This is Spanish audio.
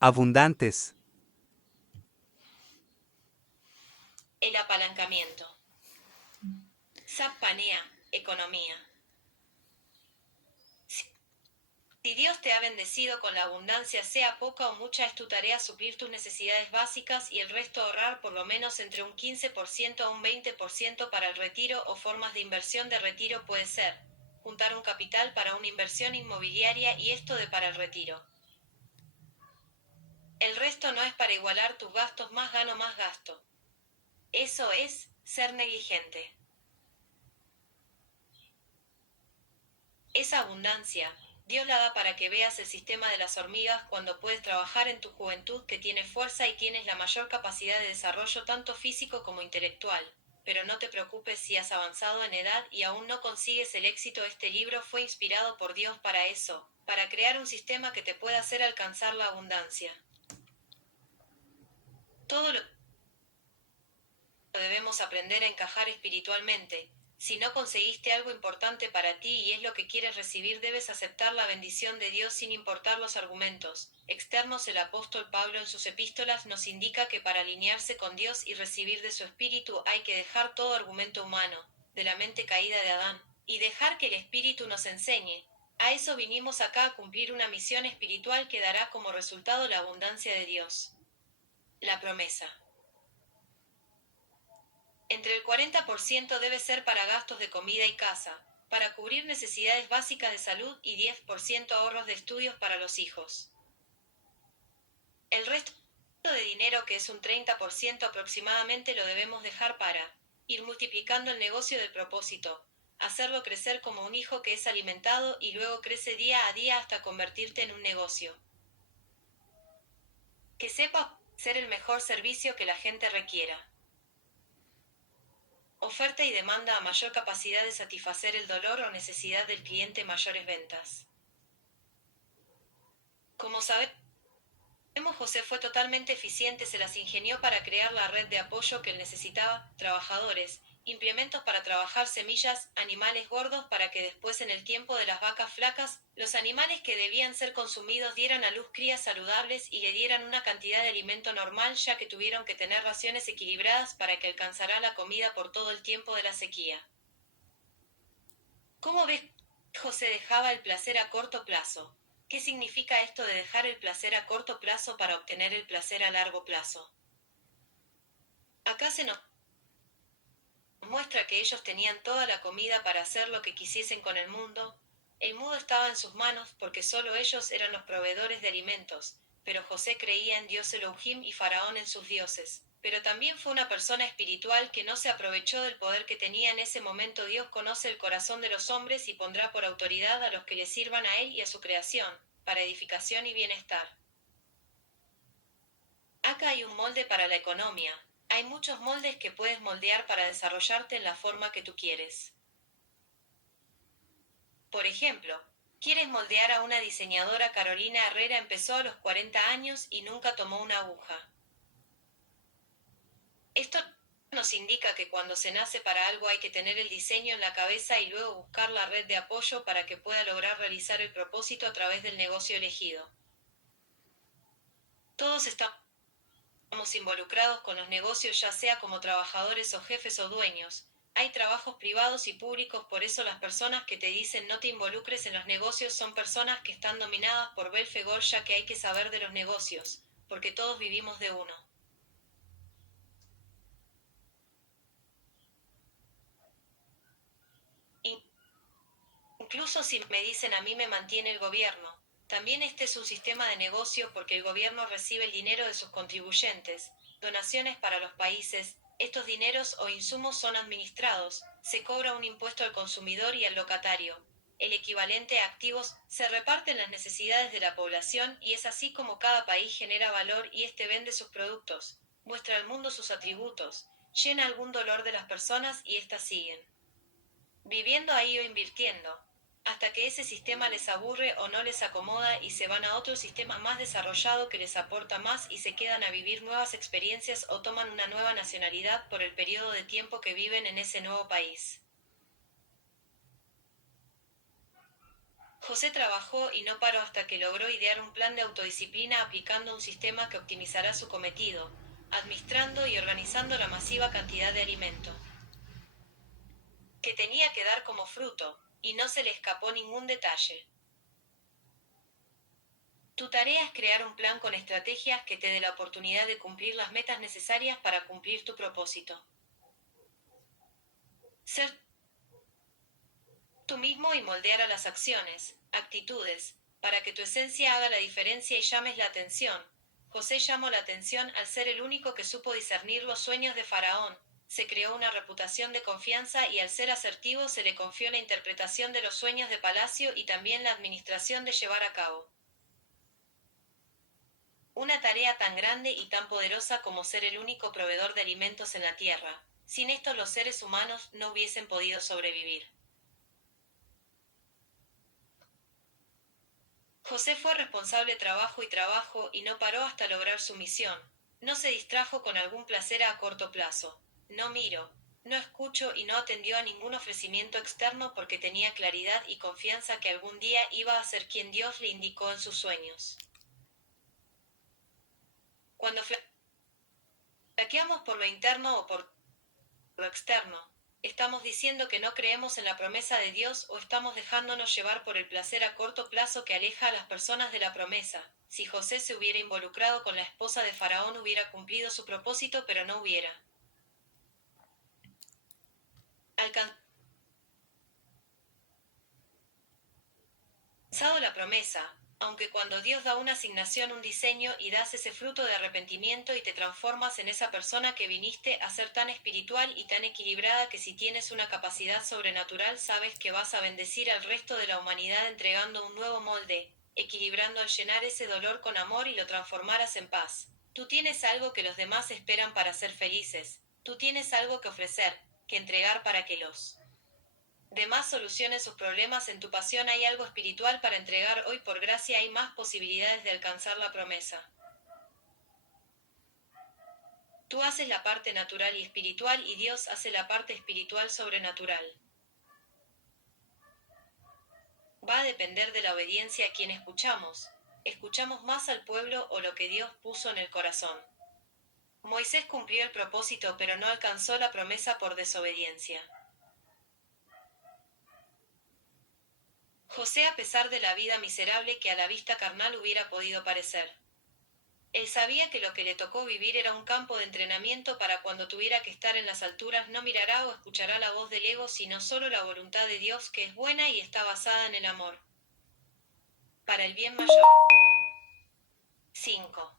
Abundantes. El apalancamiento. Zappanea, economía. Si Dios te ha bendecido con la abundancia, sea poca o mucha, es tu tarea suplir tus necesidades básicas y el resto ahorrar por lo menos entre un 15% a un 20% para el retiro o formas de inversión de retiro. Puede ser juntar un capital para una inversión inmobiliaria y esto de para el retiro. El resto no es para igualar tus gastos, más gano más gasto. Eso es ser negligente. Esa abundancia, Dios la da para que veas el sistema de las hormigas cuando puedes trabajar en tu juventud, que tienes fuerza y tienes la mayor capacidad de desarrollo tanto físico como intelectual. Pero no te preocupes si has avanzado en edad y aún no consigues el éxito. Este libro fue inspirado por Dios para eso, para crear un sistema que te pueda hacer alcanzar la abundancia. Todo lo debemos aprender a encajar espiritualmente. Si no conseguiste algo importante para ti y es lo que quieres recibir, debes aceptar la bendición de Dios sin importar los argumentos externos. El apóstol Pablo en sus epístolas nos indica que para alinearse con Dios y recibir de su espíritu hay que dejar todo argumento humano, de la mente caída de Adán, y dejar que el espíritu nos enseñe. A eso vinimos acá, a cumplir una misión espiritual que dará como resultado la abundancia de Dios. La promesa. Entre el 40% debe ser para gastos de comida y casa, para cubrir necesidades básicas de salud, y 10% ahorros de estudios para los hijos. El resto de dinero, que es un 30% aproximadamente, lo debemos dejar para ir multiplicando el negocio del propósito, hacerlo crecer como un hijo que es alimentado y luego crece día a día hasta convertirte en un negocio que sepa ser el mejor servicio que la gente requiera. Oferta y demanda, a mayor capacidad de satisfacer el dolor o necesidad del cliente, mayores ventas. Como sabemos, José fue totalmente eficiente, se las ingenió para crear la red de apoyo que él necesitaba: trabajadores, implementos para trabajar, semillas, animales gordos para que después, en el tiempo de las vacas flacas, los animales que debían ser consumidos dieran a luz crías saludables y le dieran una cantidad de alimento normal, ya que tuvieron que tener raciones equilibradas para que alcanzara la comida por todo el tiempo de la sequía. ¿Cómo ves? José dejaba el placer a corto plazo. ¿Qué significa esto de dejar el placer a corto plazo para obtener el placer a largo plazo? Acá se nos muestra que ellos tenían toda la comida para hacer lo que quisiesen con el mundo. El mundo estaba en sus manos porque solo ellos eran los proveedores de alimentos. Pero José creía en Dios Elohim y Faraón en sus dioses. Pero también fue una persona espiritual que no se aprovechó del poder que tenía en ese momento. Dios conoce el corazón de los hombres y pondrá por autoridad a los que le sirvan a Él y a su creación, para edificación y bienestar. Acá hay un molde para la economía. Hay muchos moldes que puedes moldear para desarrollarte en la forma que tú quieres. Por ejemplo, quieres moldear a una diseñadora. Carolina Herrera empezó a los 40 años y nunca tomó una aguja. Esto nos indica que cuando se nace para algo hay que tener el diseño en la cabeza y luego buscar la red de apoyo para que pueda lograr realizar el propósito a través del negocio elegido. Todos estamos involucrados con los negocios, ya sea como trabajadores o jefes o dueños. Hay trabajos privados y públicos, por eso las personas que te dicen no te involucres en los negocios son personas que están dominadas por Belfegor, ya que hay que saber de los negocios, porque todos vivimos de uno. Incluso si me dicen a mí me mantiene el gobierno, también este es un sistema de negocio, porque el gobierno recibe el dinero de sus contribuyentes, donaciones para los países. Estos dineros o insumos son administrados, se cobra un impuesto al consumidor y al locatario. El equivalente a activos, se reparten las necesidades de la población y es así como cada país genera valor y este vende sus productos, muestra al mundo sus atributos, llena algún dolor de las personas y éstas siguen viviendo ahí o invirtiendo, hasta que ese sistema les aburre o no les acomoda y se van a otro sistema más desarrollado que les aporta más y se quedan a vivir nuevas experiencias o toman una nueva nacionalidad por el periodo de tiempo que viven en ese nuevo país. José trabajó y no paró hasta que logró idear un plan de autodisciplina aplicando un sistema que optimizará su cometido, administrando y organizando la masiva cantidad de alimento que tenía que dar como fruto, y no se le escapó ningún detalle. Tu tarea es crear un plan con estrategias que te dé la oportunidad de cumplir las metas necesarias para cumplir tu propósito. Ser tú mismo y moldear a las acciones, actitudes, para que tu esencia haga la diferencia y llames la atención. José llamó la atención al ser el único que supo discernir los sueños de Faraón, se creó una reputación de confianza y al ser asertivo se le confió la interpretación de los sueños de palacio y también la administración de llevar a cabo una tarea tan grande y tan poderosa como ser el único proveedor de alimentos en la tierra. Sin esto los seres humanos no hubiesen podido sobrevivir. José fue responsable trabajo y no paró hasta lograr su misión. No se distrajo con algún placer a corto plazo. No miró, no escuchó y no atendió a ningún ofrecimiento externo porque tenía claridad y confianza que algún día iba a ser quien Dios le indicó en sus sueños. Cuando flaqueamos por lo interno o por lo externo, ¿estamos diciendo que no creemos en la promesa de Dios o estamos dejándonos llevar por el placer a corto plazo que aleja a las personas de la promesa? Si José se hubiera involucrado con la esposa de Faraón hubiera cumplido su propósito pero no hubiera alcanzado la promesa, aunque cuando Dios da una asignación, un diseño y das ese fruto de arrepentimiento y te transformas en esa persona que viniste a ser tan espiritual y tan equilibrada que si tienes una capacidad sobrenatural sabes que vas a bendecir al resto de la humanidad entregando un nuevo molde, equilibrando al llenar ese dolor con amor y lo transformarás en paz. Tú tienes algo que los demás esperan para ser felices, tú tienes algo que ofrecer, que entregar para que los demás solucionen sus problemas. En tu pasión hay algo espiritual para entregar hoy. Por gracia hay más posibilidades de alcanzar la promesa. Tú haces la parte natural y espiritual y Dios hace la parte espiritual sobrenatural. Va a depender de la obediencia a quien escuchamos. ¿Escuchamos más al pueblo o lo que Dios puso en el corazón? Moisés cumplió el propósito pero no alcanzó la promesa por desobediencia. José, a pesar de la vida miserable que a la vista carnal hubiera podido parecer, él sabía que lo que le tocó vivir era un campo de entrenamiento para cuando tuviera que estar en las alturas no mirará o escuchará la voz del ego sino solo la voluntad de Dios que es buena y está basada en el amor para el bien mayor. 5.